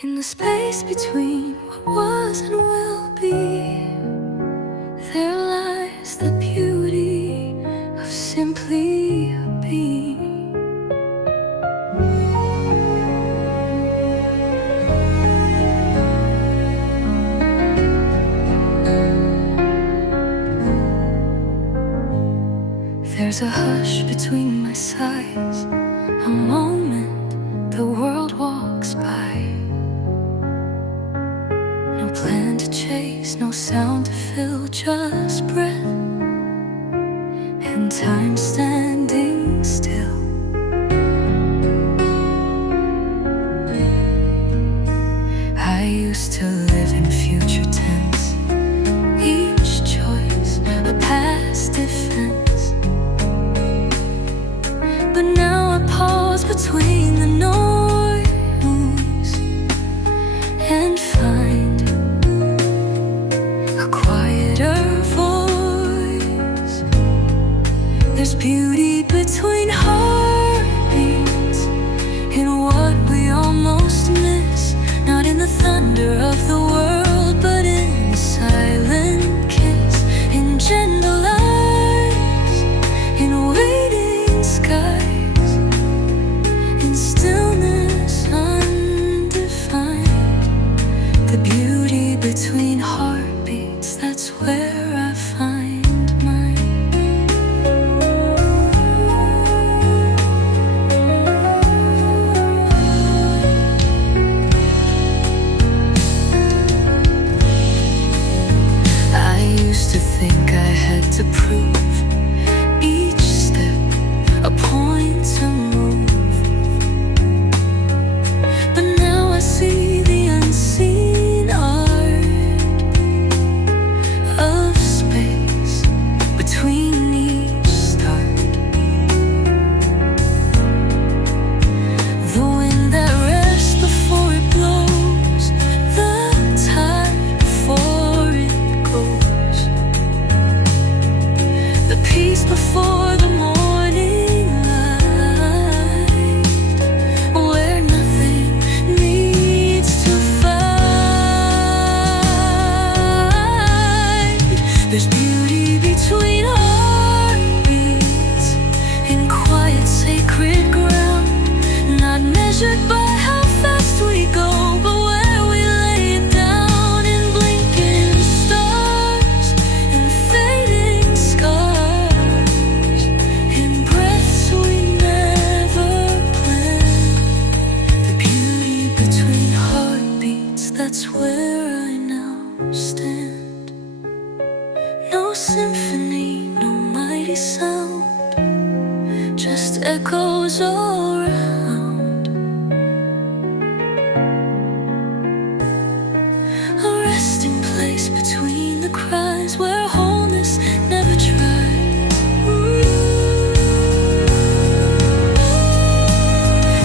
In the space between what was and will be, there lies the beauty of simply being. There's a hush between my sighs, a moment the world walks by. No plan to chase, no sound to fill, just breath and time standing still. I used to live in future tense, each choice a past defense. But now I pause between the noise and find a quieter voice. There's beauty between heartbeats, in what we almost miss, not in the thunder of the world, but in the silent kiss, in gentle eyes, in waiting skies, in stillness undefined. The beauty between heartbeats, that's where I find mine. I used to think I had to prove, each step a point to move. But now I see the unseen art of space between each start. The wind that rests before it blows, the tide before it goes, the peace before the morning light, where nothing needs to fight. There's beauty between heartbeats, in quiet sacred ground, not measured by how fast we go, but where we lay it down in blinking stars, in fading scars, in breaths we never planned. The beauty between heartbeats, that's where I now stand. No symphony, no mighty sound, just echoes all around. A resting place between the cries, where wholeness never tries.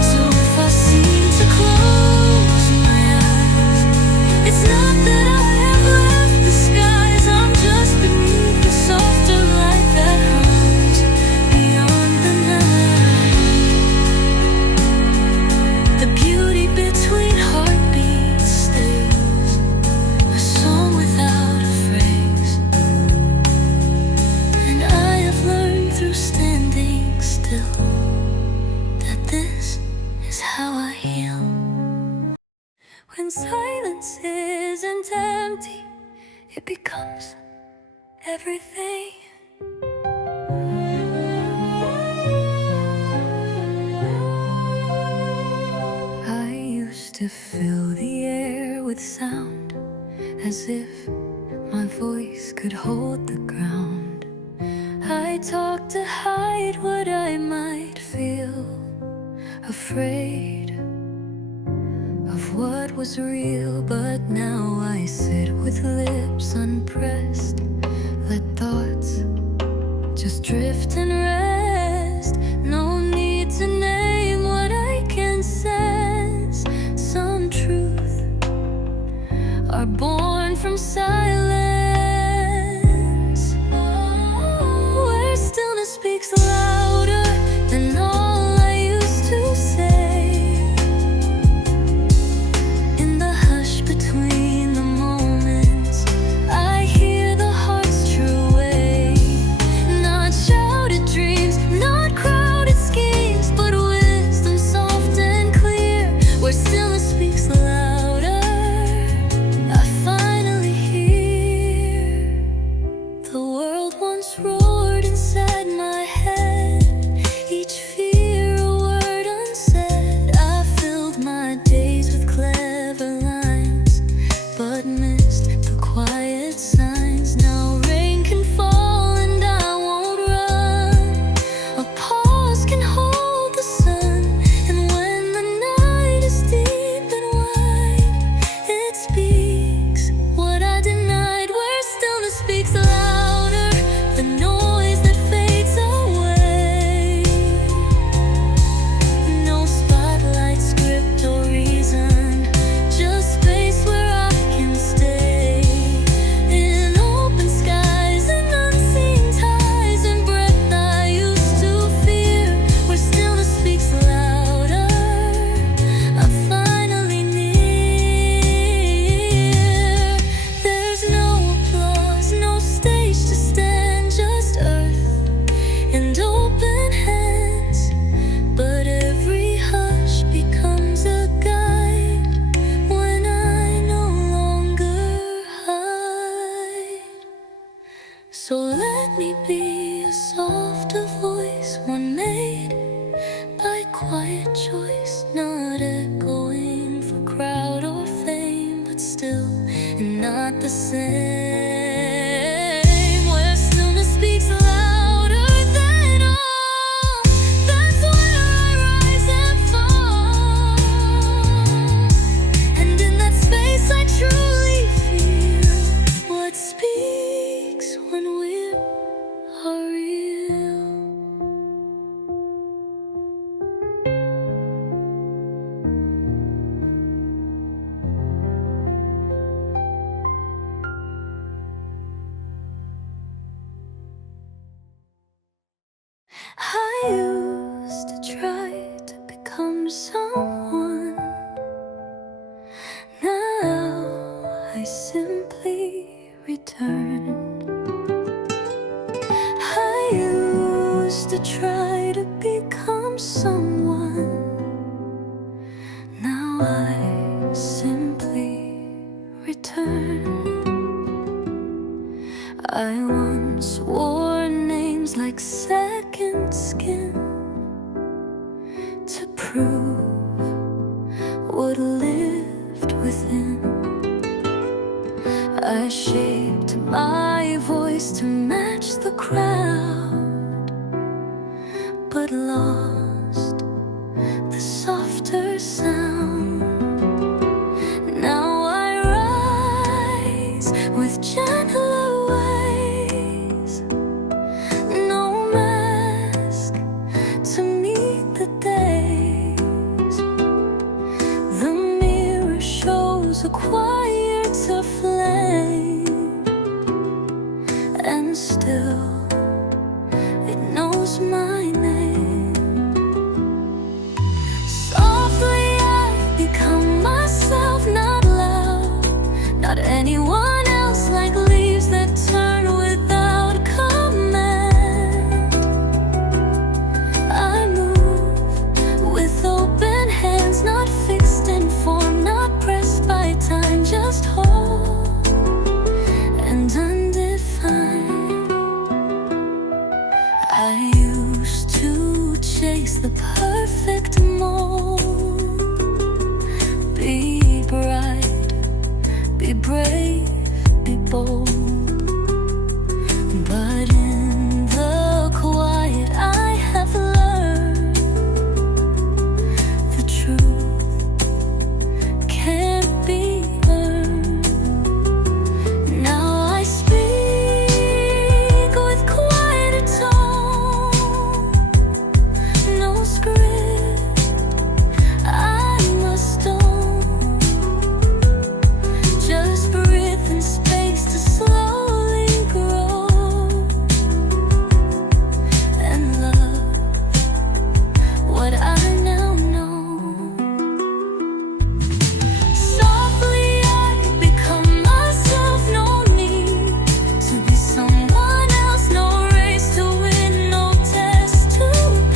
So if I seem to close my eyes, it's not that I have left the skies, I'm just beneath the softer light that hums beyond the night. The beauty between heartbeats stays, a song without a phrase. And I have learned through standing still that this is how I heal. When silence isn't empty, it becomes everything. I used to fill the air with sound, as if my voice could hold the ground. I talked to hide what I might feel, afraid of what was real. But now I sit with lips unpressed, let thoughts just drift and rest. No need to name what I can sense. Some truth are born from silence, where stillness speaks louder than all I used to say. In not the same. Where stillness speaks louder than all, that's where I rise and fall. And in that space I truly feel what speaks when we are real. I used to try to become someone. Now I simply return. I used to try to become someone. Now I simply return. I once wore names like second skin to prove what lived within. I shaped my voice to match the crowd, but lost the softer sound. Now I rise with gentler ways, no mask to meet the days. The mirror shows a quieter flame, and still it knows my name. Softly I become myself, not loud, not anyone else, like leaves that turn without command. I move with open hands, not fixed in form, not pressed by time, just whole and undefined. I used to chase the perfect mold, be bright, be brave, be bold. But in the quiet I have learned the truth can't be earned. Now I speak with quieter tone, no script I must own. Just breathe in space to slowly grow and love what I now know. Softly I become myself, no need to be someone else, no race to win, no test to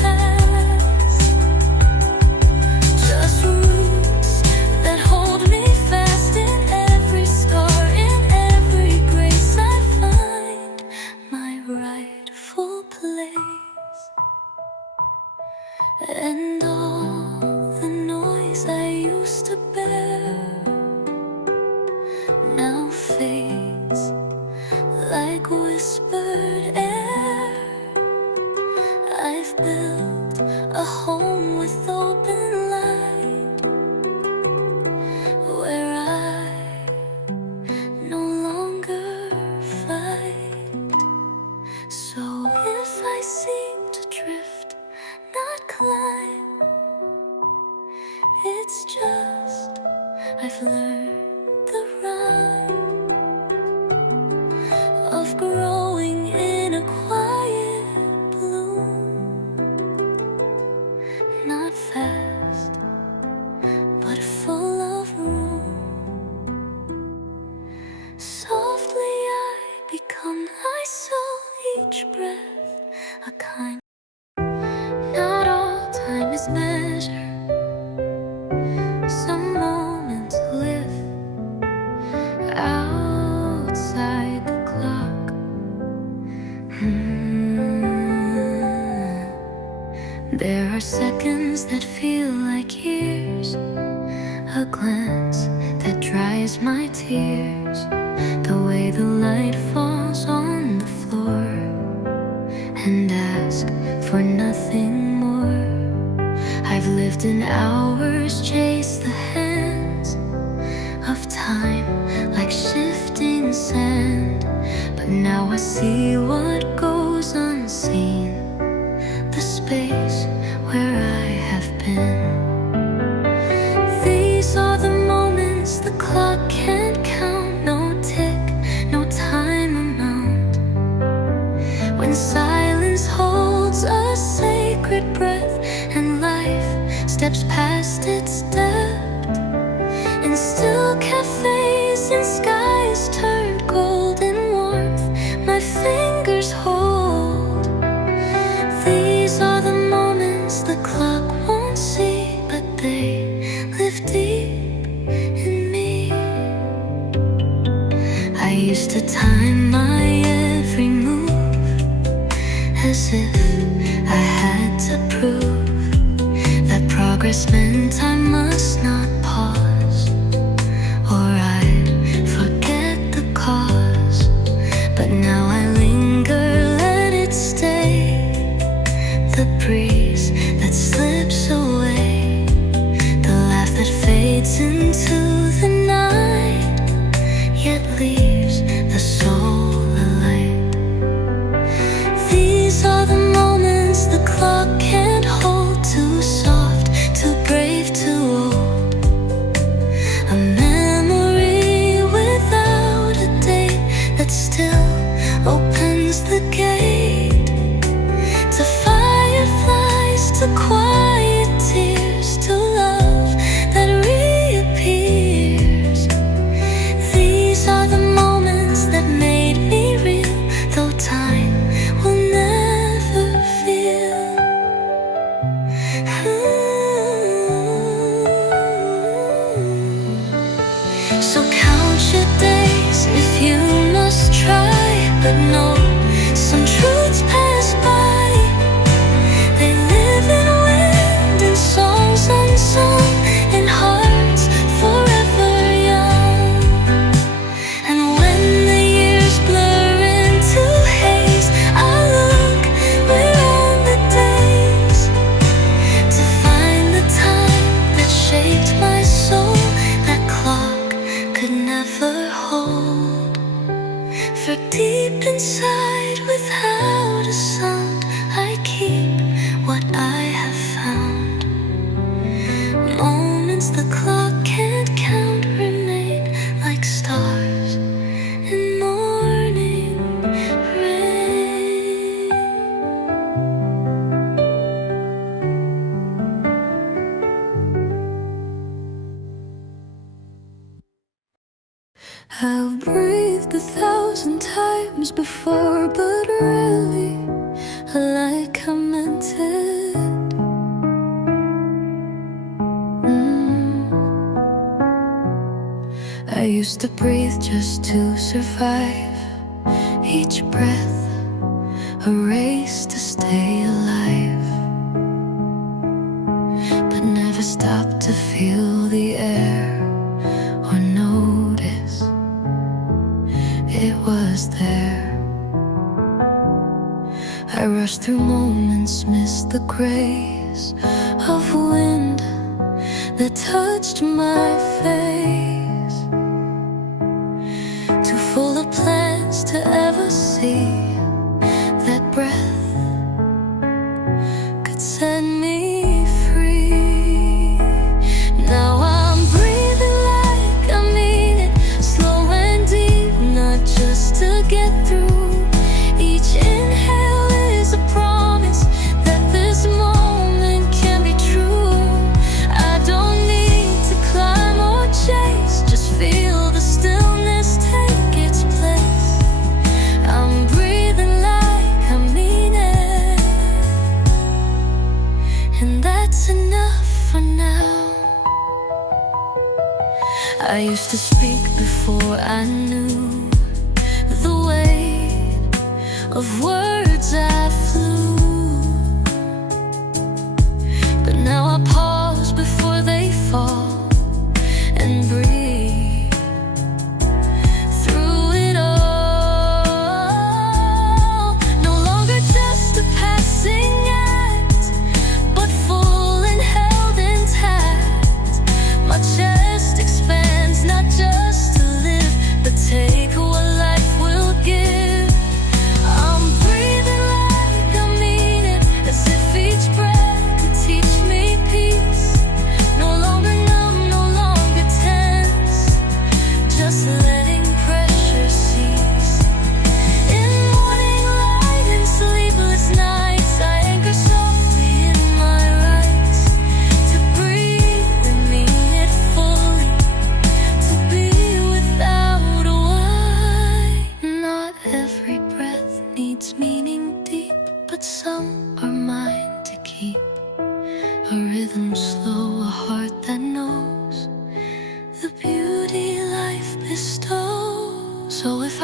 pass. Just roots that hold me fast. In every scar, in every grace, I find my rightful place. And all the noise I used to bear now fades like whispered air. I've built a home with open light, where I no longer fight. So if I seem to drift, not climb, it's just I've learned the rhyme of growing in a quiet bloom, not fast, but full of room. Softly I become myself, each breath a kind. Not all time is measured, some moments live outside the clock. There are seconds that feel like years, a glance that dries my tears, the way the light falls on the floor, and ask for nothing more. I've lived in hours, chased the hands of time like shifting sand, but now I see what goes unseen, the space where I have been. These are the moments the clock can't count, no tick, no time amount, when silence holds a sacred breath and life steps past its depth. In still cafes and skies turned golden warmth my fingers hold. These are the moments the clock won't see, but they live deep in me. I used to time my every move as if I had to prove that progress meant I must not pause, or I'd forget the cause. But now I linger, let it stay, the breeze that slips away, the laugh that fades into the night, yet leaves the soul alight. These are the moments the clock can't hold, too soft, too brave, too old. A memory without a date that still opens the gate to fireflies, to quiet tears, to love that reappears. These are the moments that made me real, though time will never feel. So count your days if you must try, but know some truths pass by. They live in wind and songs unsung, in hearts forever young. And when the years blur into haze, I look where on the days to find the time that shaped my soul, that clock could never hold. For deep inside, without a sound, I keep what I have found. Moments the clock can't count remain like stars in morning rain. I've breathed 1,000 times before, but rarely like I meant it. I used to breathe just to survive, each breath a race to stay alive, but never stopped to feel the air or notice it was there. I rushed through moments, missed the grace of wind that touched my face, too full of plans to ever see that breath could set me free. Now I'm breathing like I mean it, slow and deep, not just to get through. Each inhale is a promise that this moment can be true. I don't need to climb or chase, just feel the stillness take its place. I'm breathing like I mean it, and that's enough for now. I used to speak before I knew the weight of words I flew, but now I pause before they fall and breathe.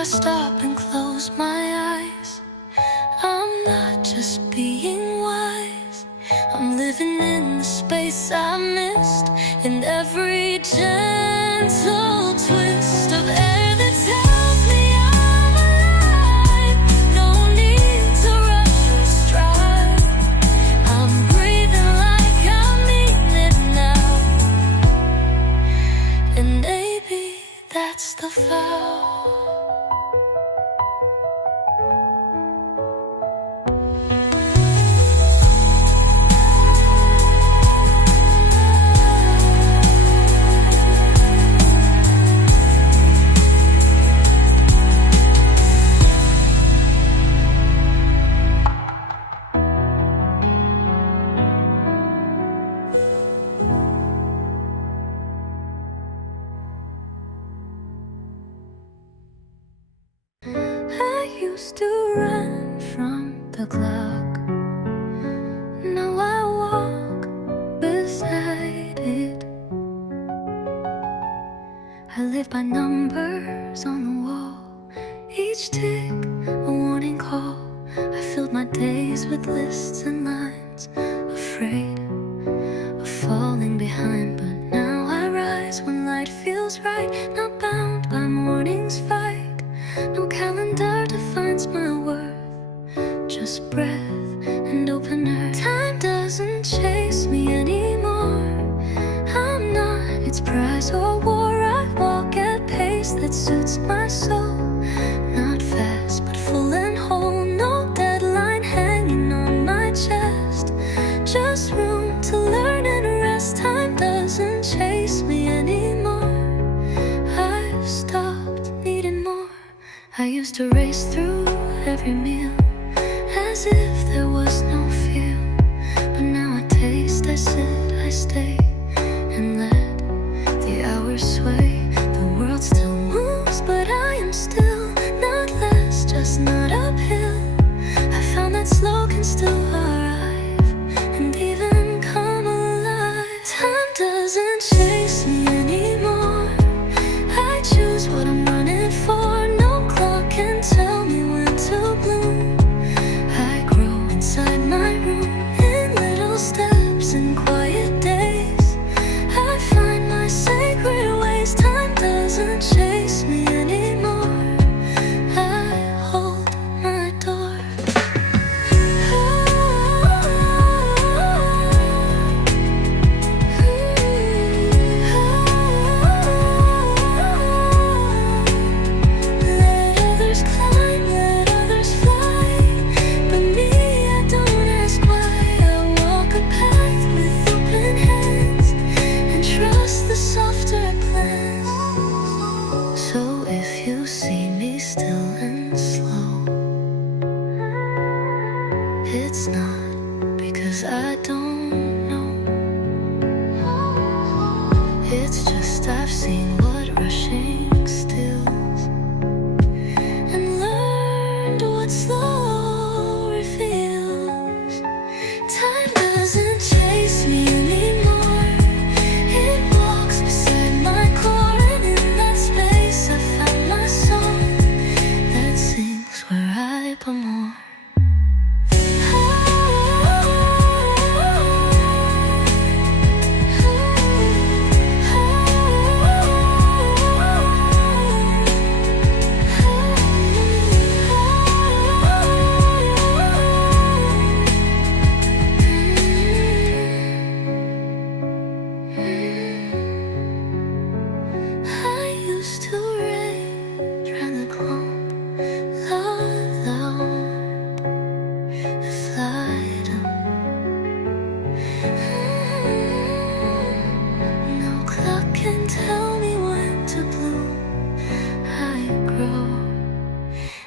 stop and close my eyes, I'm not just being wise, I'm living in the space I missed, in every gentle twist of air that tells me I'm alive. No need to rush or strive, I'm breathing like I mean it now, and maybe that's the vow. Used to run from the clock, now I walk beside it. I live by numbers on the wall, each tick a warning call. I filled my days with lists and lines, afraid of falling behind. But now I rise when light feels right, not bound by morning's fight. No calendar defines my worth, just breath and open earth. Time doesn't chase me anymore, I'm not its prize or war. I walk at pace that suits my soul, not fast but full and whole. No deadline hanging on my chest, just room to learn and rest. Time doesn't chase me anymore, I've stopped needing more. I used to race through every meal as if there was no feel, but now I taste, I sit, I stay, and let the hours sway. The world still moves, but I am still, not less, just not uphill. I found that slow can still arrive and even come alive. Time doesn't chase me anymore, I choose what I'm running for. Can tell me when to bloom. I grow inside my room, in little steps and quiet days. I find my sacred ways. Time doesn't chase me anymore, I hold my door. It's not because I don't know, it's just I've seen what rushing stills and learned what slow reveals. Time doesn't chase me anymore, it walks beside my core, and in that space I found my song that sings where I belong.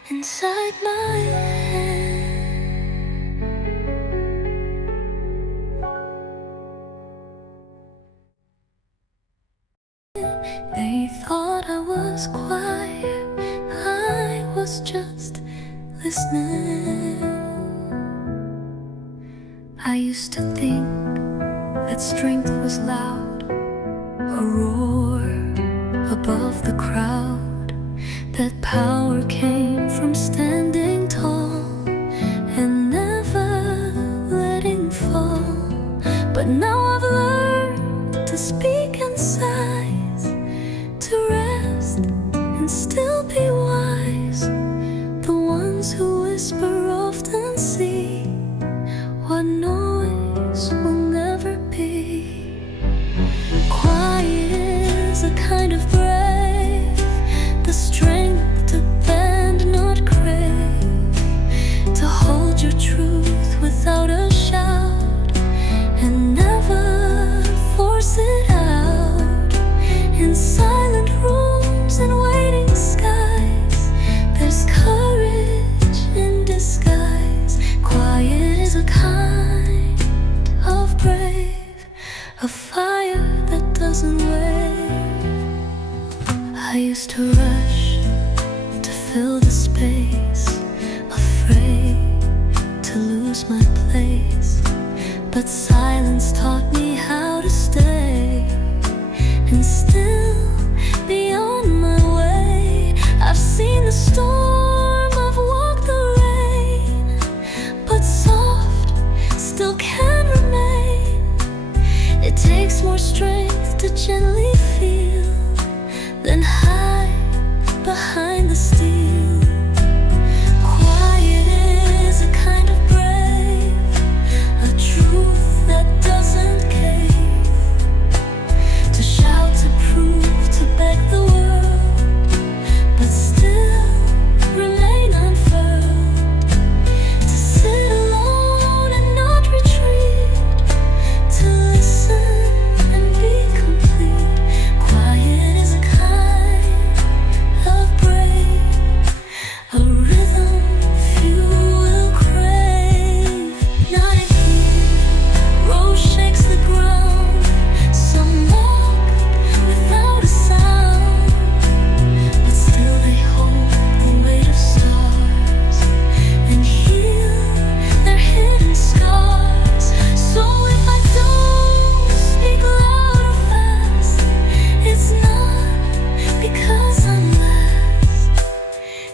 Inside my head, they thought I was quiet, I was just listening. I used to think that strength was loud, a roar above the crowd, that power came from standing tall and never letting fall. But now I've learned to speak in sighs, to rest and still be wise. The ones who whisper often see what noise will never be. Quiet is a kind of brave, the strength to bend, not crave, to hold your truth without a shout and never force it out. In silent rooms and waiting skies, there's courage in disguise. Quiet is a kind of brave, a fire that doesn't wave. I used to rush to fill the space, afraid to lose my place. But silence taught me how to stay, and still be on my way. I've seen the storm, I've walked the rain, but soft still can remain. It takes more strength to gently feel than hide behind the steel. Quiet is a kind of brave, a truth that doesn't cave, to shout, to prove, to beg the world, but still remain unfurled, to sit alone and not retreat, to listen and be complete. Quiet is a kind of brave, a rhythm few will crave. Night here, rose shakes the ground, some walk without a sound, but still they hold the weight of stars and heal their hidden scars. So if I don't speak loud or fast, it's not because I'm last.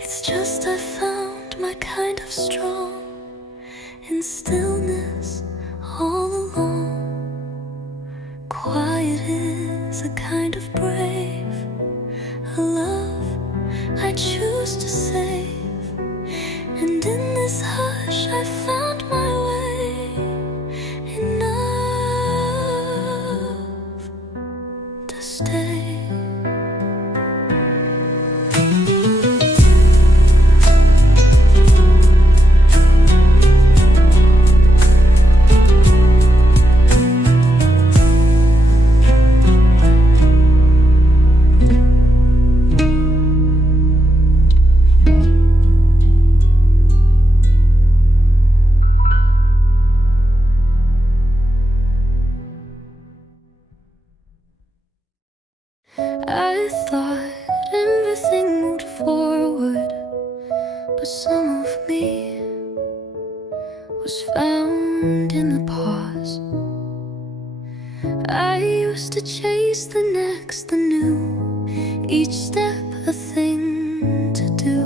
It's just I found my kind of strong in stillness all alone. Quiet is a kind of brave, a love I choose to save. And in this hush I found my way, enough to stay. I thought everything moved forward, but some of me was found in the pause. I used to chase the next, the new, each step a thing to do.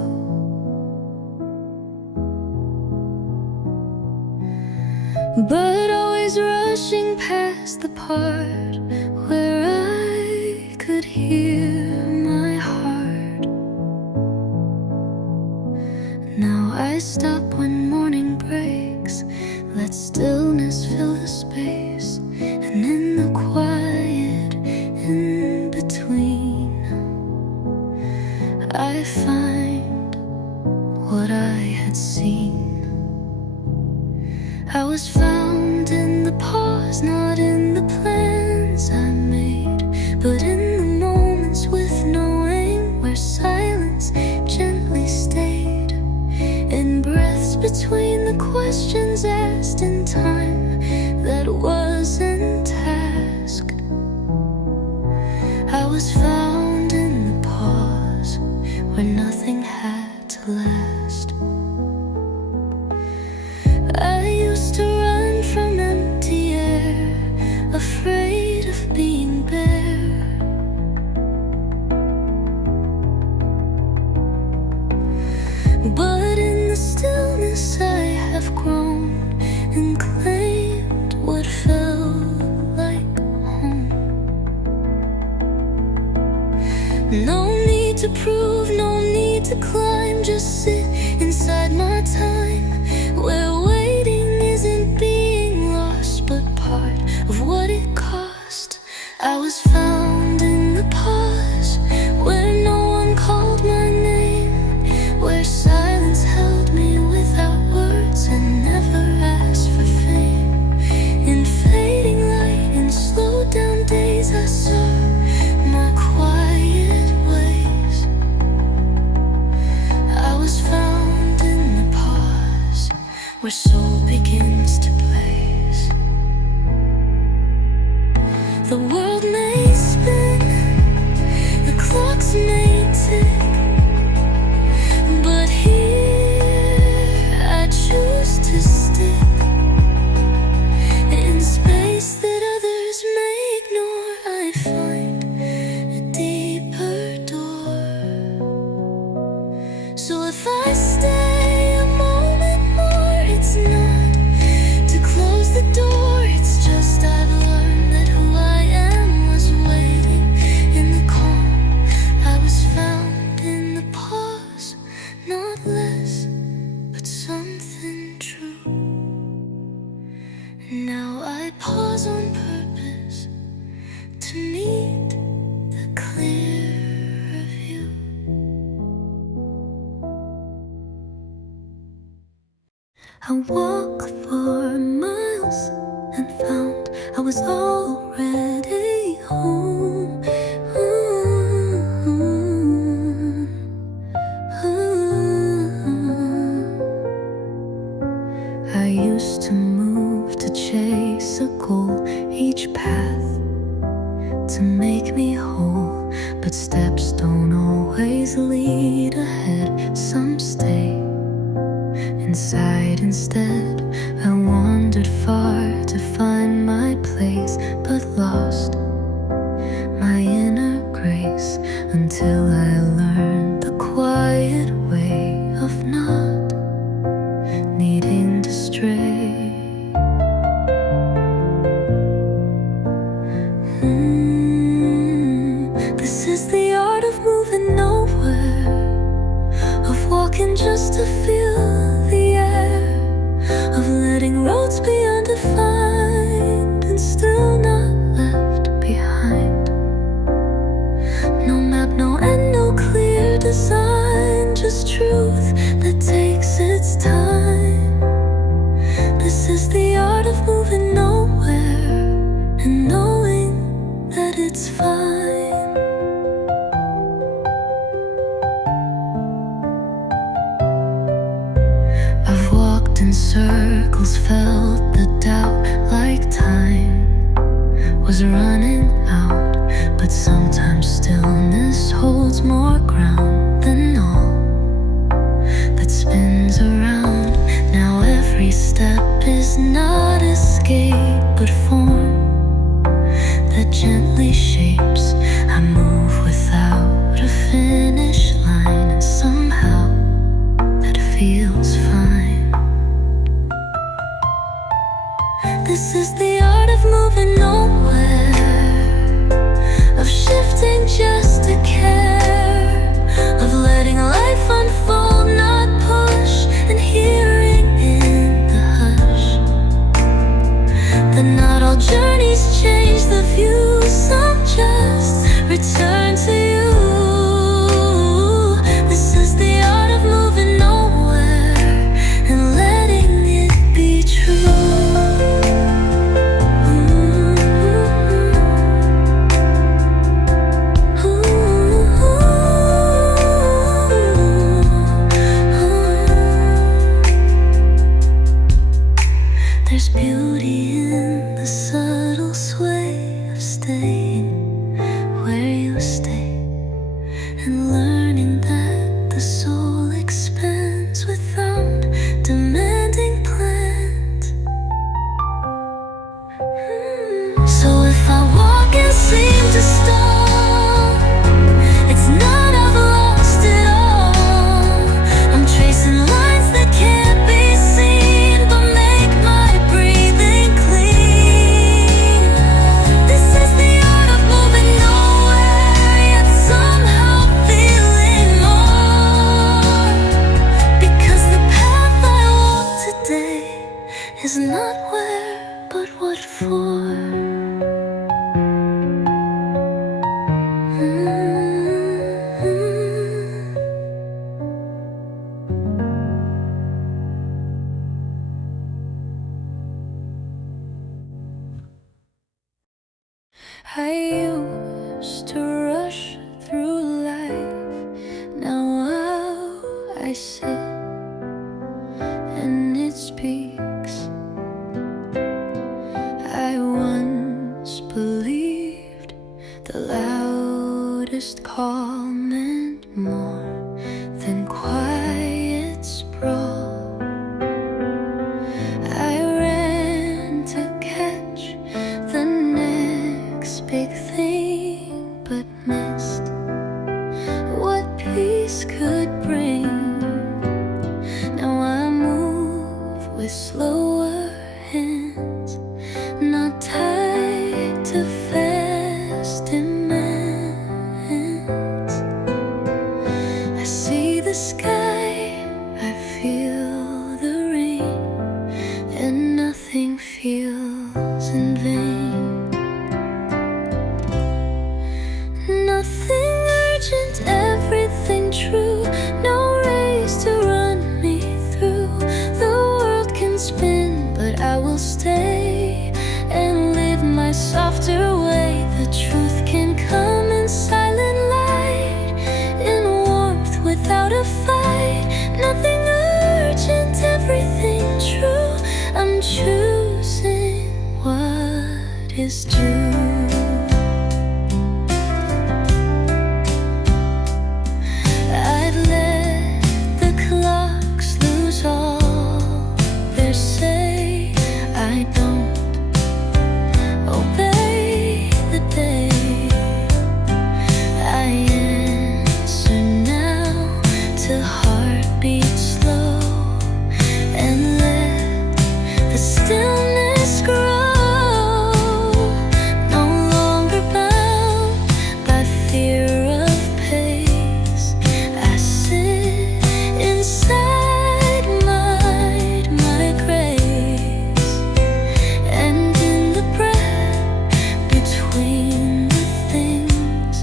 But always rushing past the part where I could hear my heart. Now I stop when morning breaks, let stillness fill the space, and in the quiet in between, I find what I had seen. I was found in the pause, not in the plans I made, but in the moments with no aim, where silence gently stayed, in breaths between the questions asked, in time that wasn't tasked. I was found in the pause, where nothing had to last. I used to run from empty air, afraid of being bare. But in the stillness I have grown and claimed what felt like home. No need to prove, no need to climb, just sit inside my time, where waiting isn't being lost, but part of what it cost. I was found in the pause, where no one called my name, where silence held me without words and never asked for fame. In fading light and slowed down days, I saw my quiet ways. I was found in the pause, where soul begins to blaze. The world may spin, the clocks may tick, but here I choose to stick. In space that others may ignore, I find a deeper door. So if I stay a moment more, it's not to close the door, it's just I've learned that who I am was waiting in the calm. I was found in the pause, not less, but something true. Now I pause on purpose to meet the clearer view. I walked for miles and found I was already home. I used to move to chase a goal, each path to make me whole, but steps don't always lead ahead, some stay inside instead. I wandered far to find my place, but lost my inner grace until I learned the quiet way of not needing to stray. This is the art of moving nowhere, of walking just to feel the air, of letting roads be undefined and still not left behind. No map, no end, no clear design, just truth that takes its time. This is the art of moving nowhere and knowing that it's fine. I've walked in circles, felt the doubt like time was running out, but sometimes stillness holds more ground than all that spins around. Now every step is not escape, but form that gently shapes. I move without a finish line, and somehow that feels fine. This is the art of moving nowhere, of shifting just to care, of letting life unfold, not push, and hearing in the hush that not all journeys change the view, some just return to you. This is the art of moving nowhere and letting it be true. There's beauty in the subtle sway of staying where you stay, and learning that the soul expands without demanding plans. So if I walk and seem to stall, it's not I've lost it all. I'm tracing calm and more than quiet sprawl. I ran to catch the next big thing, but missed what peace could bring. Now I move with slower hands, not tied to fast demands. I see the sky, I feel the rain, and nothing feels in vain. Nothing urgent, everything true. No race to run me through. The world can spin, but I will stay and live my softer way. The truth can come in silent light, in warmth without a fight. Nothing urgent, everything true. I'm choosing what is due. I've let the clocks lose all their say. I don't obey the day. I answer now to heartbeats slow, and let the stillness grow. No longer bound by fear of pace, I sit inside my grace, and in the breath between the things,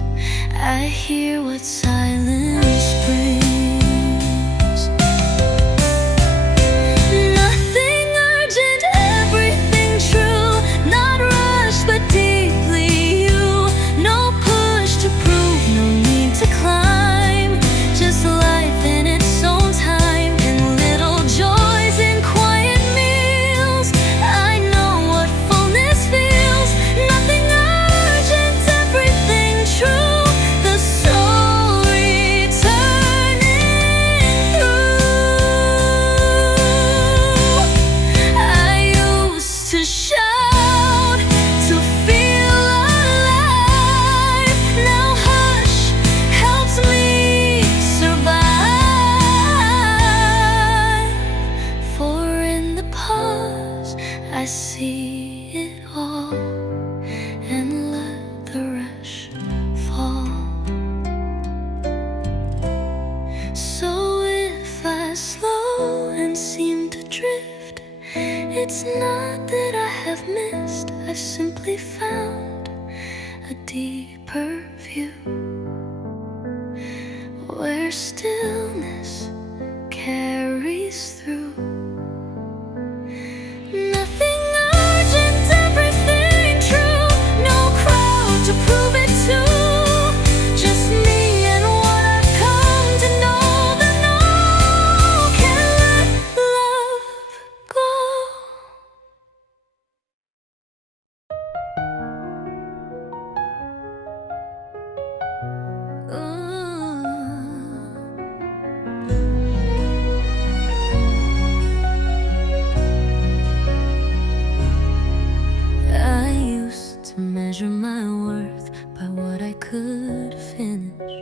I hear what silence brings. Nothing urgent, everything true. Not rushed, but deeply you. No push to prove, no need to climb. Just life in its own time, in little joys, in quiet meals. I know what fullness feels. Nothing urgent, everything true. The soul returning through. I used to shout to feel alive. Now hush helps me survive. For in the pause I see it all, and let the rush fall. So if I slow and seem to drift, it's not that I have missed. I've simply found a deeper view, where stillness carries through. Nothing urgent, everything true. No crowd to prove it to. Just me and what I've come to know. The no can let love go. I used to measure my worth by what I could finish.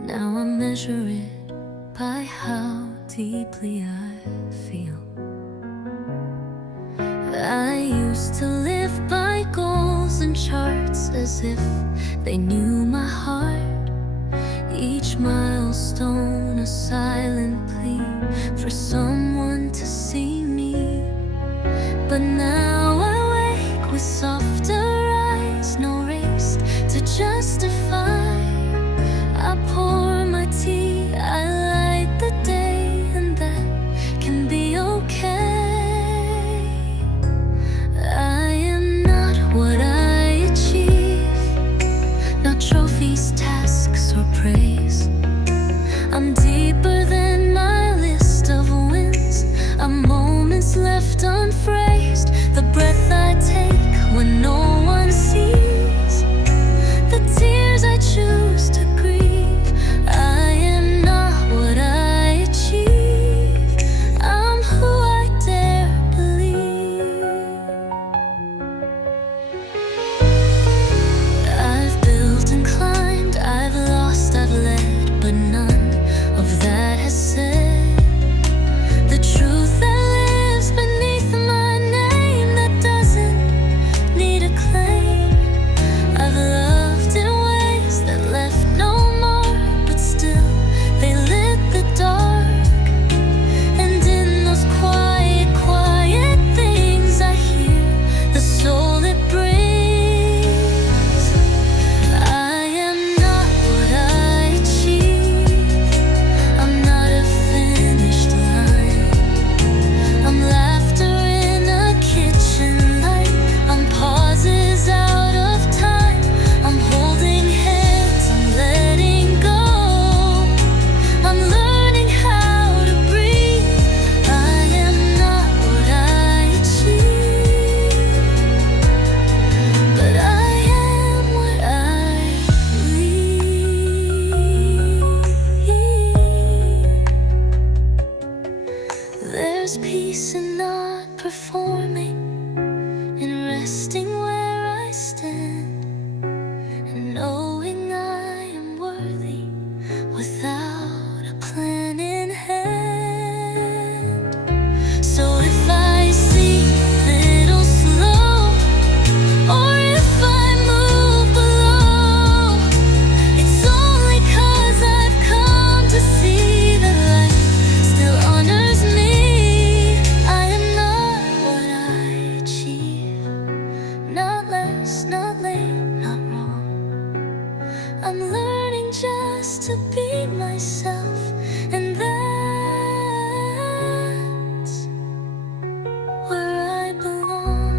Now I measure it by how deeply I feel. I used to live by goals and charts as if they knew my heart. Each milestone a silent plea for someone to see me. But now I wake with softer eyes, no race to justify. I pour my tea, I light the day, and that can be okay. I am not what I achieve, not trophies, tasks, or praise. I'm deeper than my list of wins. I'm moments left unphrased, the breath I take when no one sees, the tears I I'm learning just to be myself, and that's where I belong.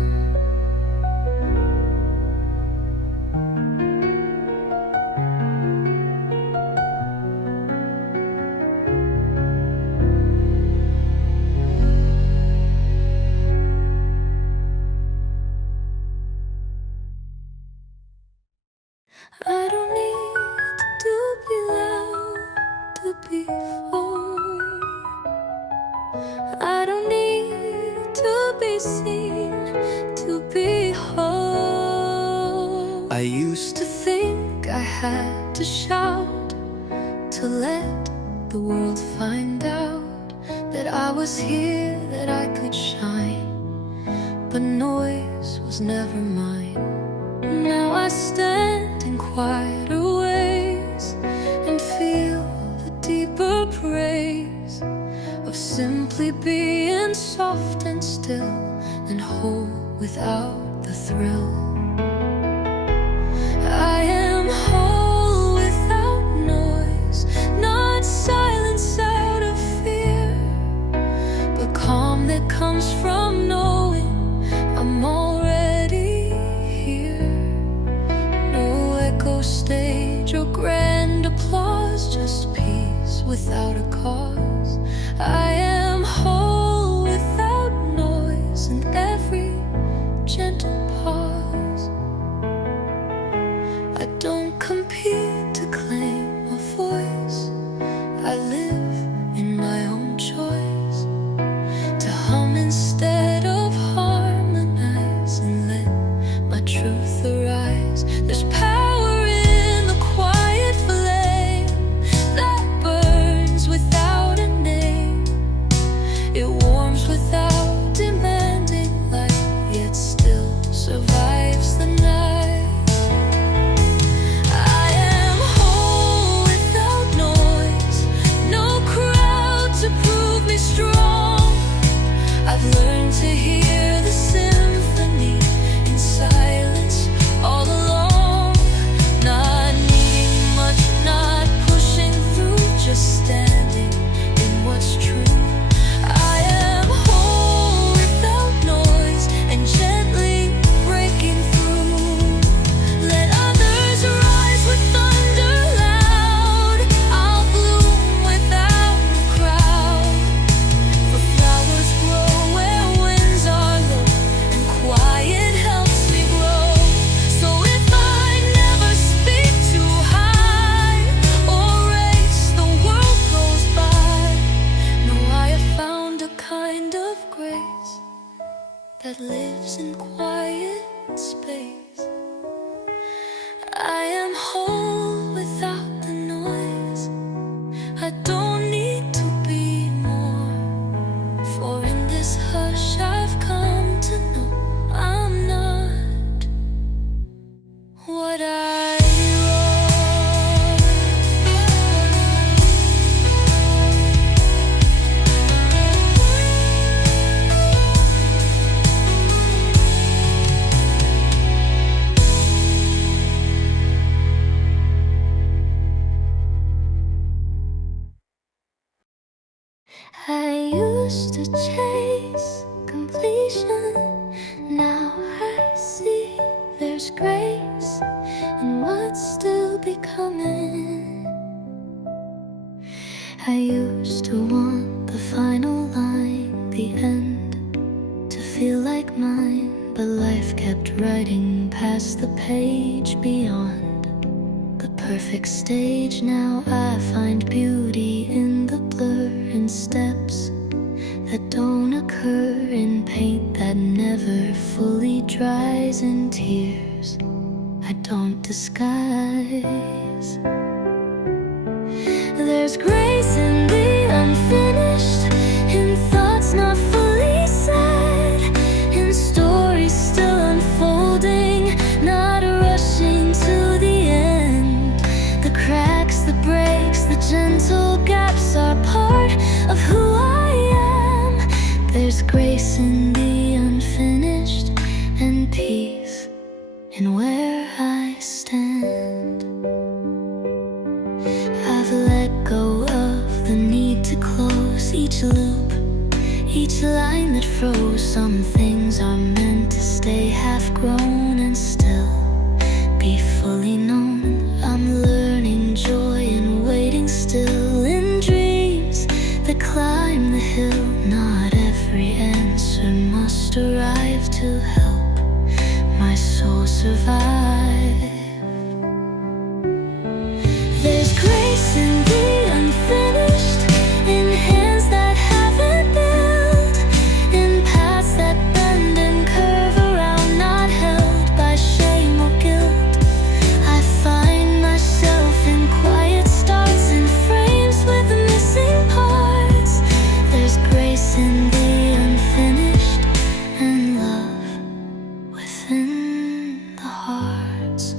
I don't need to be loud to be full. I don't need to be seen to be whole. I used to think I had to shout to let the world find out that I was here, that I could shine, but noise was never mine. Now I stand in quieter ways and feel the deeper praise of simply being soft and still and whole without the thrill. I am whole without noise, not silence out of fear, but calm that comes from knowing I'm already here. No echo stage or grand applause, just peace without a cause. I am whole without noise and every gentle pause. I don't compete to claim a voice. I live in my own choice, to hum instead of harmonize and let my truth arise. There's power in the quiet flame that burns without a name. It warms without demanding light, yet still survives the night. I am whole without noise, no crowd to prove me strong. I've learned to hear the symphony in silence all along. Not needing much, not pushing through, just standing in what's true. I am whole without noise and gently breaking through. Let others rise with thunder loud. I'll bloom without a crowd. For flowers grow where winds are low, and quiet helps me grow. So if I never speak too high or race, the world goes by. No, I have found a kind of grace that lives in quiet space. I am whole without the noise. I don't need to be more, for in this hush I've come to know I'm not what I used to chase completion. Now I see there's grace in what's still becoming. I used to want the final line, the end, to feel like mine, but life kept writing past the page beyond the perfect stage. Now I find beauty in the blur, in steps that don't occur, in paint that never fully dries, in tears I don't disguise. There's grace in the unfinished, in thoughts not fully said, in stories still unfolding, not rushing to the end. The cracks, the breaks, the gentle gaps are part of who I am. There's grace in the unfinished and peace in where I stand. lose each loop, each line that froze. Some things are meant to stay half-grown and still be fully known. I'm learning joy in waiting still, in dreams that climb the hill. Not every answer must arrive to help my soul survive. There's grace in the unfinished, in hands that haven't built, in paths that bend and curve around, not held by shame or guilt. I find myself in quiet starts, in frames with missing parts. There's grace in the unfinished, and love within the hearts.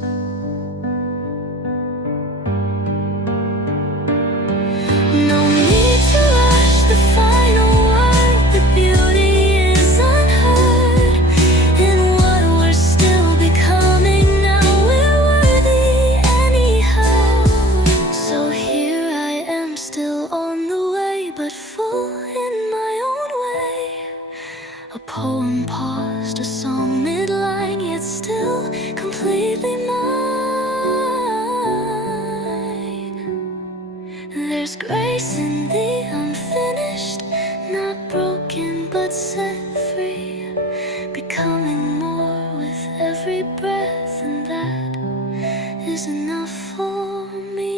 No need to rush the final word. The beauty is unheard in what we're still becoming. Now we're worthy anyhow. So here I am, still on the way, but full in my own way. A poem paused, a song mid-line, yet still completely mine. There's grace in the unfinished, not broken but set free, becoming more with every breath, and that is enough for me.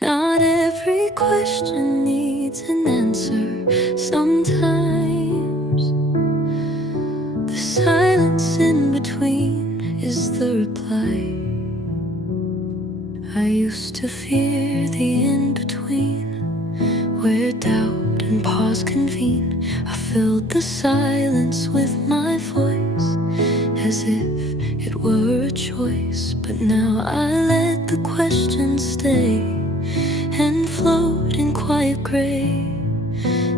Not every question needs an answer. Sometimes the silence in between is the reply. I used to fear the in-between, where doubt and pause convene. I filled the silence with my voice, as if it were a choice. But now I let the questions stay and float in quiet gray.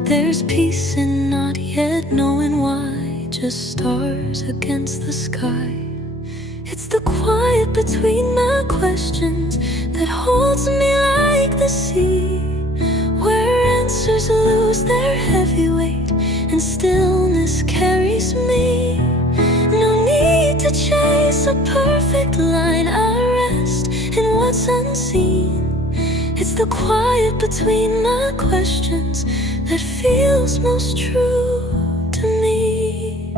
There's peace in not yet knowing why, just stars against the sky. It's the quiet between my questions that holds me like the sea, where answers lose their heavy weight and stillness carries me. No need to chase a perfect line, I rest in what's unseen. It's the quiet between my questions that feels most true to me.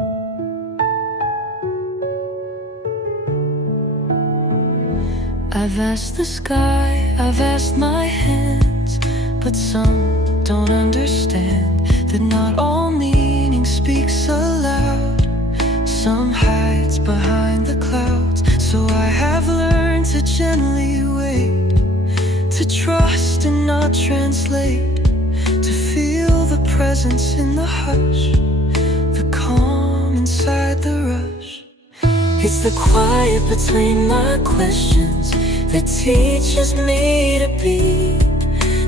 I've asked the sky, I've asked my hands, but some don't understand that not all meaning speaks aloud. Some hides behind the clouds. So I have learned to gently wait, to trust and not translate, to feel the presence in the hush, the calm inside the rush. It's the quiet between my questions that teaches me to be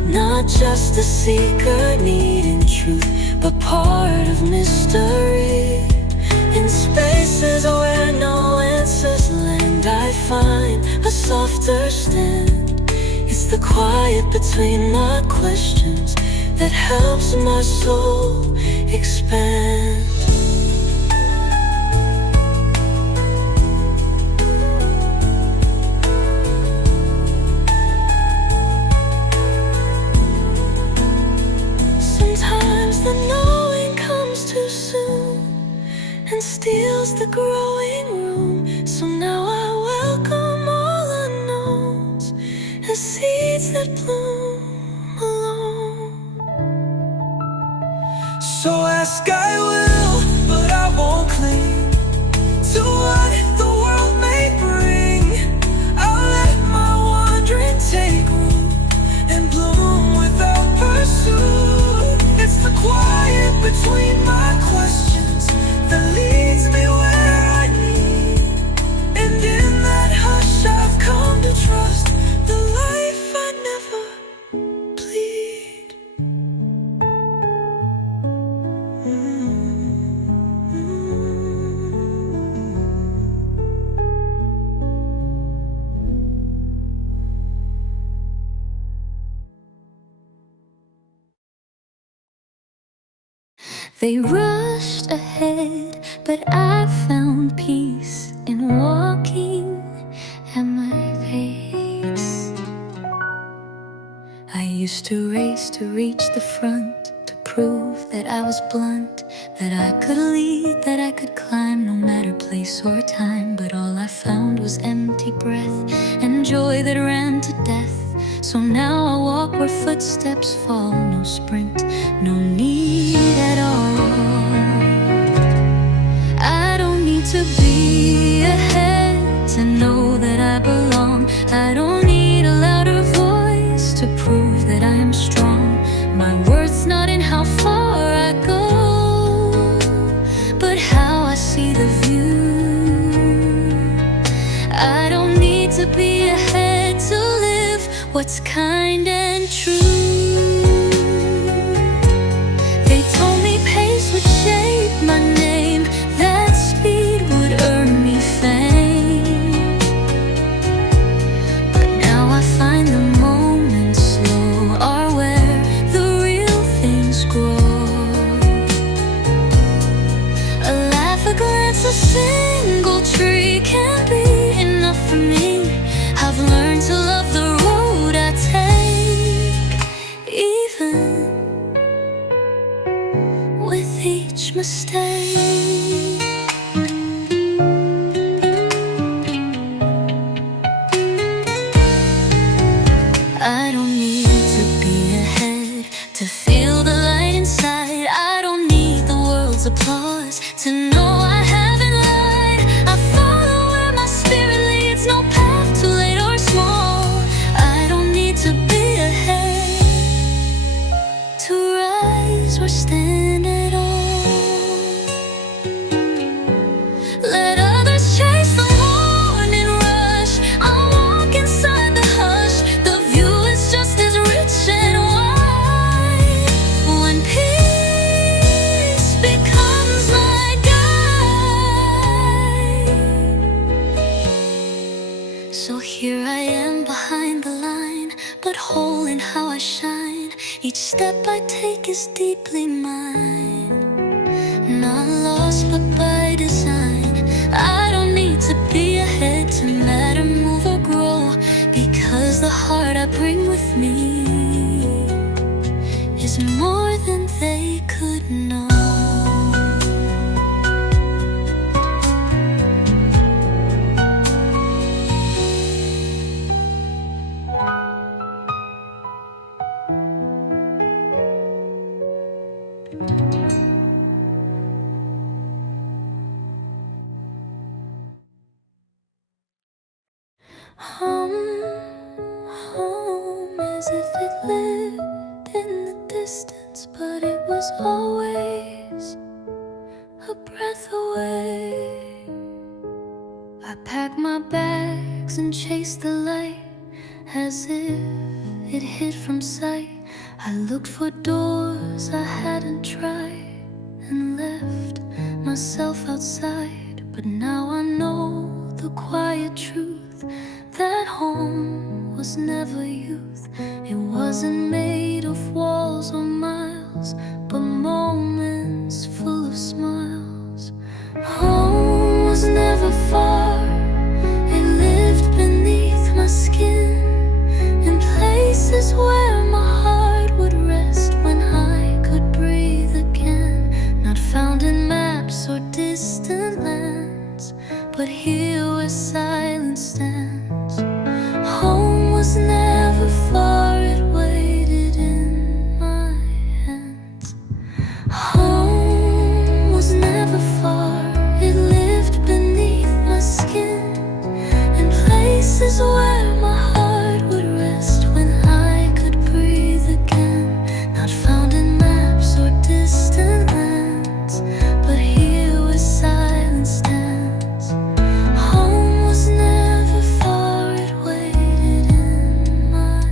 not just a seeker needing truth, but part of mystery. In spaces where no answers land, I find a softer stand. It's the quiet between my questions that helps my soul expand. Sometimes the knowing comes too soon and steals the growing room. So now I welcome all unknowns as seeds that bloom alone. So ask I will, but I won't cling to what the world may bring. I'll let my wandering take root and bloom without pursuit. It's the quiet between my questions that leads me where I need They rushed ahead, but I found peace in walking at my pace. I used to race to reach the front, to prove that I was blunt, that I could lead, that I could climb, no matter place or time. But all I found was empty breath and joy that ran to death. So now I walk where footsteps fall, no sprint, no need at all. I don't need to be ahead to know that I belong. I don't need a louder voice to prove that I am strong. My worth's not in how far I go, but how I see the view. I don't need to be ahead to live what's kind and true. They told me pace would shape my name, that speed would earn me fame. But now I find the moments slow are where the real things grow. A laugh, a glance, a single tree can't be enough for me. I've learned to love the road I take, even with each mistake. I don't need to be ahead to feel the light inside. I don't need the world's applause to know I haven't lied. I follow where my spirit leads, no path too late or small. I don't need to be ahead to rise or stand at all. Let others chase the morning rush, I'll walk inside the hush. The view is just as rich and wide when peace becomes my guide. So here I am behind the line, but whole in how I shine. Each step I take is deeply mine, not lost but by design. I don't need to be ahead to matter, move or grow, because the heart I bring with me is more than they could know. Home, as if it lived in the distance, but it was always a breath away. I packed my bags and chased the light as if it hid from sight. I looked for doors I hadn't tried and left myself outside. But now I know the quiet truth, that home was never youth. It wasn't made of walls or miles, but moments full of smiles. Home was never far, it lived beneath my skin, in places where my heart would rest when I could breathe again. Not found in maps or distant lands, but here where silence stands. Home was never far, it waited in my hands. Home was never far, it lived beneath my skin, in places where my heart would rest when I could breathe again. Not found in maps or distant lands, but here where silence stands. Home was never far, it waited in my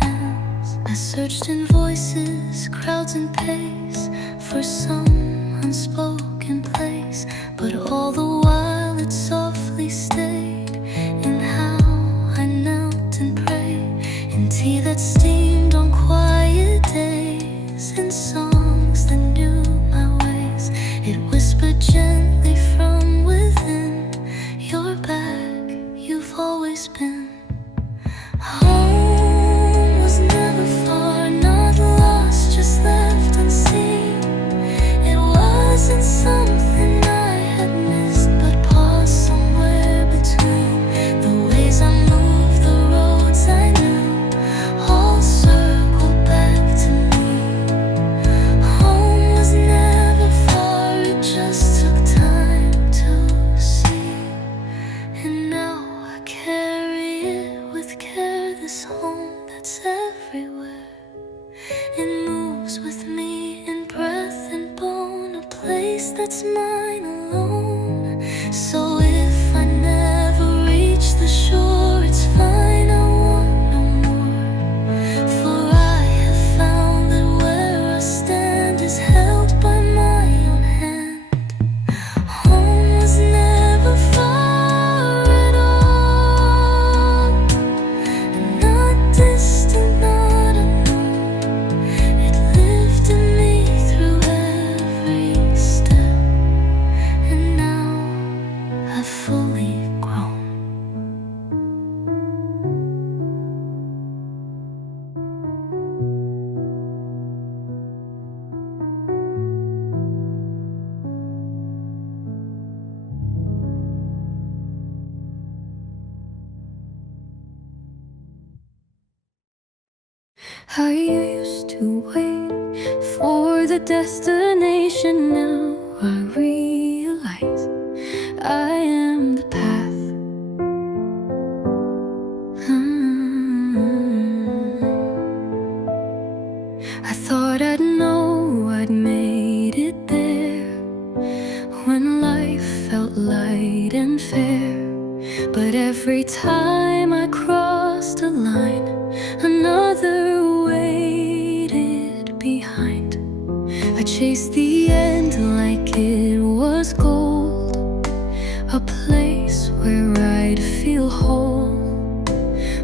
hands. I searched in voices, crowds and pace, for some unspoken place, but all the while it softly stayed in how I knelt and prayed, in tea that steamed on quiet days, in songs that knew my way. place that's mine alone. So if I never reach the shore, it's fine, I want no more. For I have found that where I stand is held by my own hand. Home was never far at all, and not distant, not unknown. It lived in me through every step, and now I've fully grown. I used to wait for the destination. Now I realize I am the path. I thought I'd know I'd made it there when life felt light and fair. But every time I crossed a line, another waited behind. I chased the end like it was gold, a place where I'd feel whole.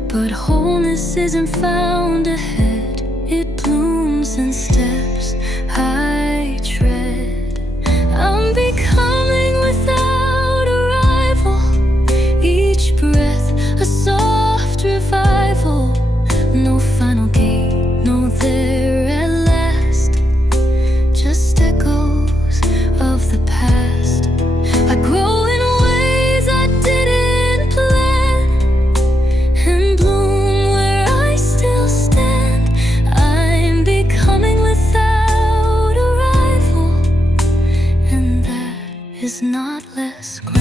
But wholeness isn't found ahead, it blooms in steps I tread. I'm becoming without a rival, each breath a soft revival. No final gate, no there at last, just echoes of the past. I grow in ways I didn't plan, and bloom where I still stand. I'm becoming without a rival, and that is not less grand.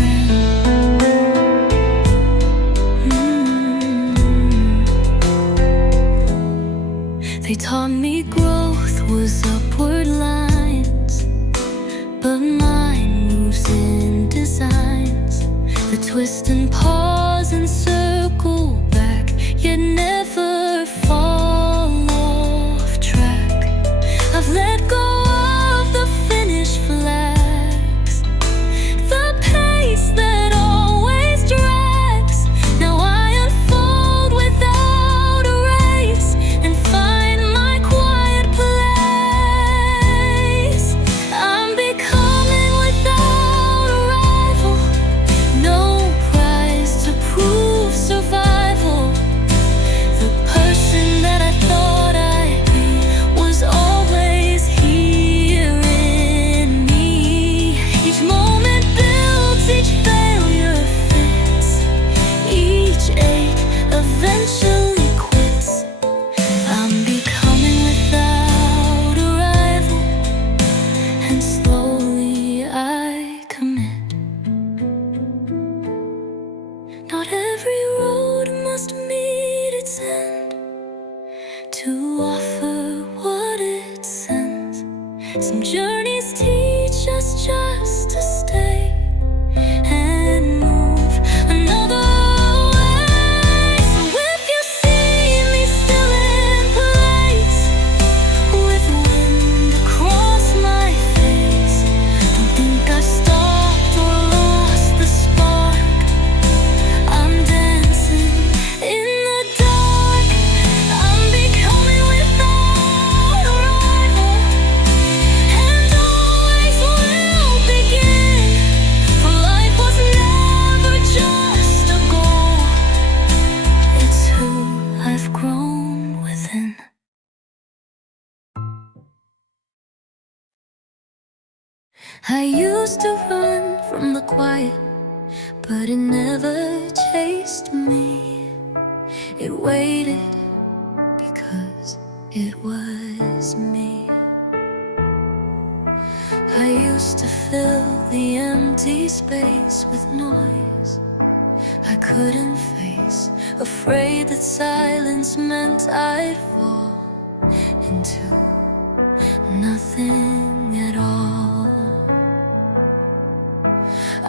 They taught me growth was upward lines, but mine moves in designs that twist and pause and circle back, yet never fall off track. I've let go of the finished flags, the pace that always drags. Now I unfold without a race and find my quiet place. I'm becoming without a rival, no prize to prove survival. The person that I thought I'd be was always here in me. Each moment builds, each failure fits, each ache eventually quits. I'm becoming without a rival, and slowly I commit. Not every road must meet its end to offer what it sends. Some journeys teach us just to stay and move another way. So if you see me still in place, with wind across my face, don't think I've stopped or lost the spark. I'm dancing in the dark. I'm becoming without a rival, and always will begin. For life was never just a goal, it's who I've grown within. I used to run from the quiet, but it never chased me. It waited because it was me. I used to fill the empty space with noise I couldn't face, afraid that silence meant I'd fall into nothing at all.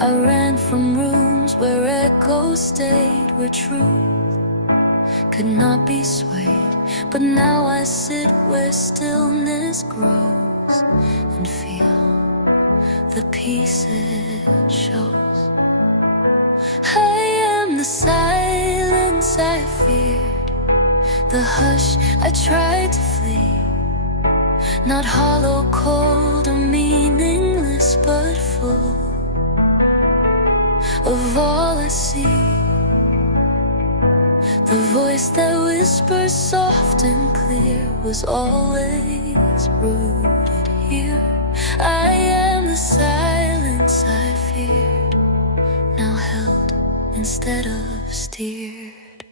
I ran from rooms where echoes stayed, where truth could not be swayed. But now I sit where stillness grows and feel the peace it shows. I am the silence I feared, the hush I tried to flee. Not hollow, cold, or meaningless, but full of all I see. The voice that whispers soft and clear was always rooted here. I am the silence I feared, now held instead of steered.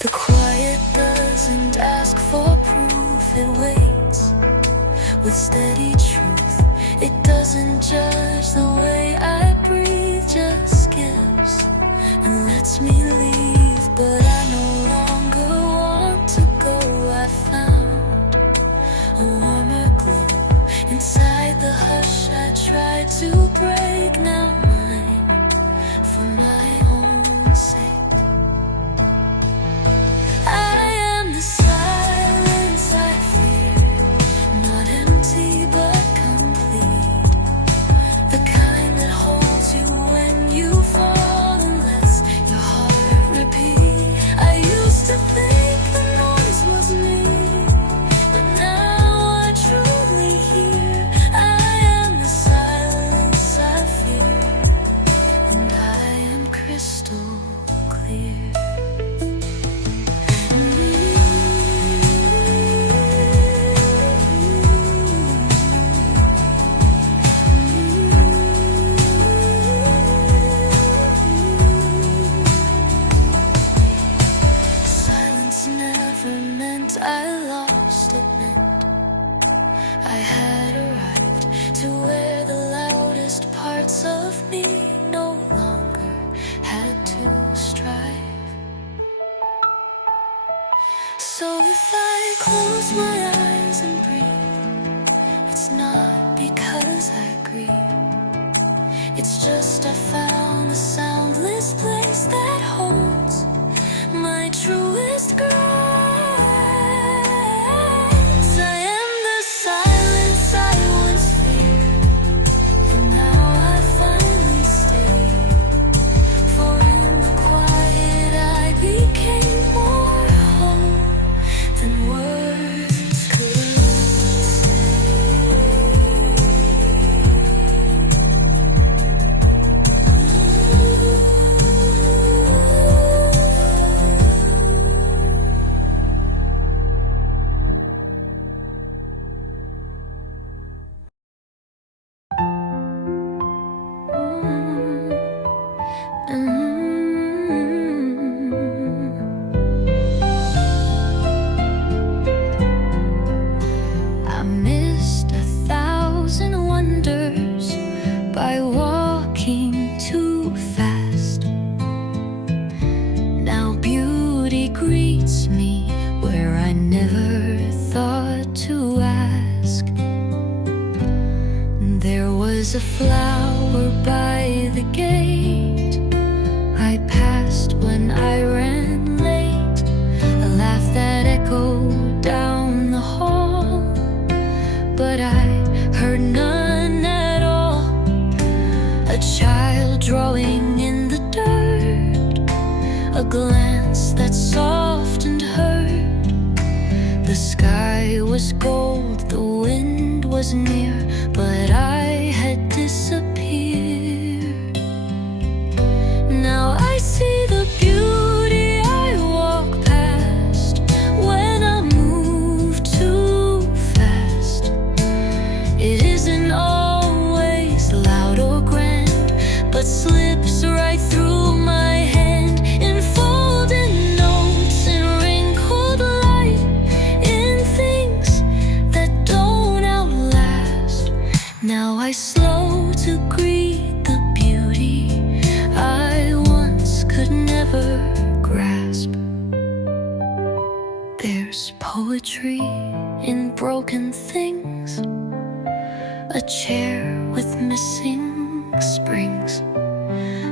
The quiet doesn't ask for proof, it waits with steady truth. It doesn't judge the way I breathe, just gives and lets me leave. But I no longer want to go. I found a warmer glow inside the hush I tried to break, now mine for my own sake. I am the silence I fear, not empty but complete. The kind that holds you when you fall and lets your heart repeat. I used to think the noise was me, but now I truly hear. I am the silence I fear, and I am crystal clear. I lost, it meant I had arrived to where the loudest parts of me no longer had to strive. So if I close my eyes and breathe, it's not because I agree. It's just I found a soundless place that holds my truest growth. By walking too fast, now beauty greets me where I never thought to ask. There was a flower by the gate I passed when I ran late, a laugh that echoed down the hall, but I heard none at all. A child drawing in the dirt, a glance that softened her. The sky was gold, the wind was near, but I had disappeared. Now I see the beauty I walk past when I move too fast. It isn't always loud or grand, but slips right through my hand in folded notes and wrinkled light, in things that don't outlast. Now I slow to greet the beauty I once could never grasp. There's poetry in broken things, a chair with missing springs,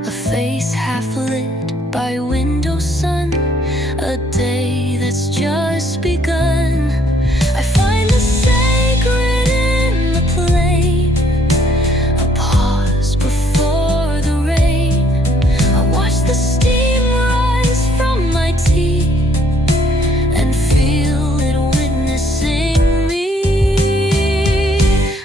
a face half lit by window sun, a day that's just begun. I find the sacred in the plain, a pause before the rain. I watch the steam rise from my tea and feel it witnessing me.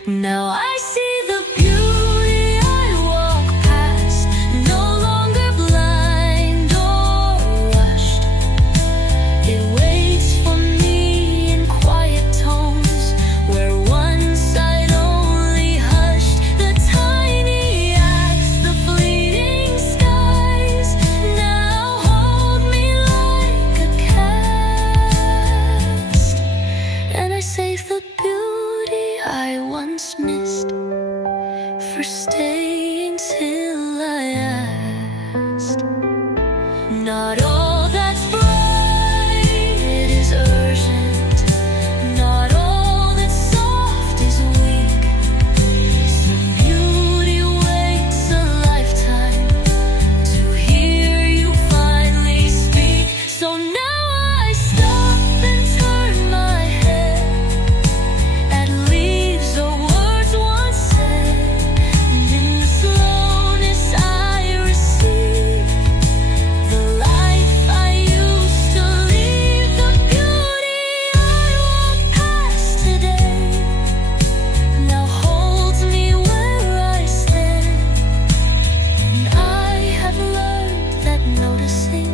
Now I see the beauty I walk past, no longer blind or rushed. It waits for me in quiet tones where once I'd only hushed. The tiny acts, the fleeting skies now hold me like a cast. And I save the beauty I once missed for staying till I asked. Not all that's bright is urgent, not all that's soft is weak. Some beauty waits a lifetime to hear you finally speak. So now I stop and turn my head at leaves or words once said, and in the slowness I receive the life I used to leave. The beauty I walk past today now holds me where I stand, and I have learned that noticing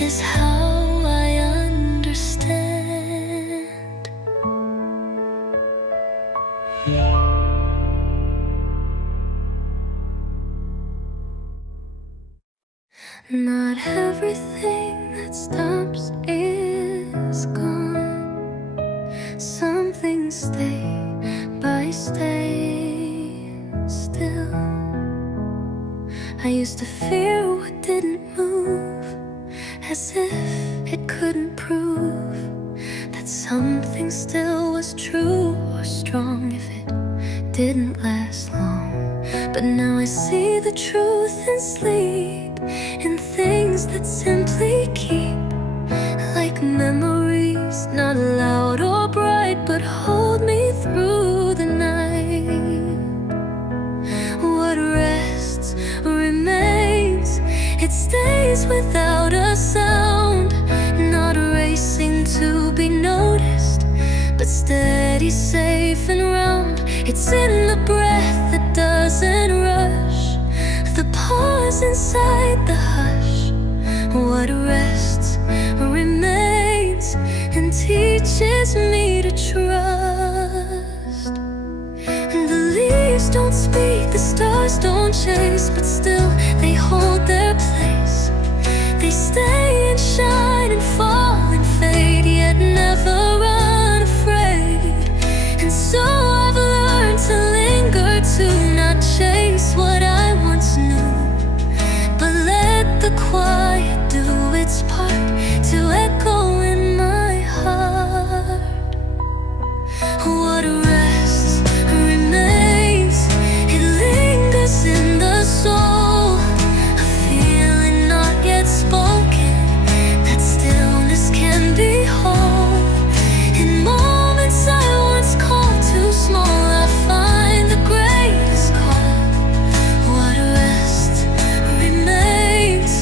is how I understand. Not everything that stops is gone. Some things stay by staying still. I used to fear what didn't move, as if it couldn't prove that something still was true or strong if it didn't last long. But now I see the truth in sleep, in things that simply keep, like memories not loud or bright, but hold me through the night. What rests remains, it stays without a sound, not racing to be noticed, but steady, safe and round. It's in the breath that doesn't rush, the pause inside the hush. What rests remains and teaches me to trust. And the leaves don't speak, the stars don't chase, but still they hold their place. They stay and shine and fall and fade, yet never unafraid. And so I've learned to linger, to not chase what I once knew, but let the quiet do its part to echo in my heart. What rests remains, it lingers in the soul, a feeling not yet spoken, that stillness can be whole. In moments I once called too small, I find the greatest call. What rests remains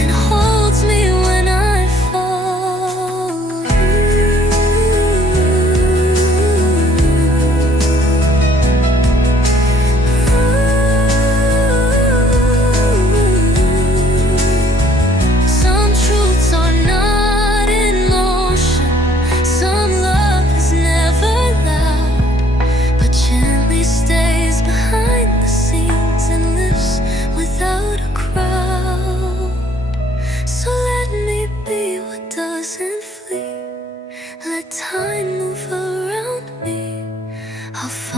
and holds me when I fall. Some truths are not in motion, some love is never loud, but gently stays behind the scenes and lives without a crowd. So let me be what doesn't flee, let time move around me. I'll find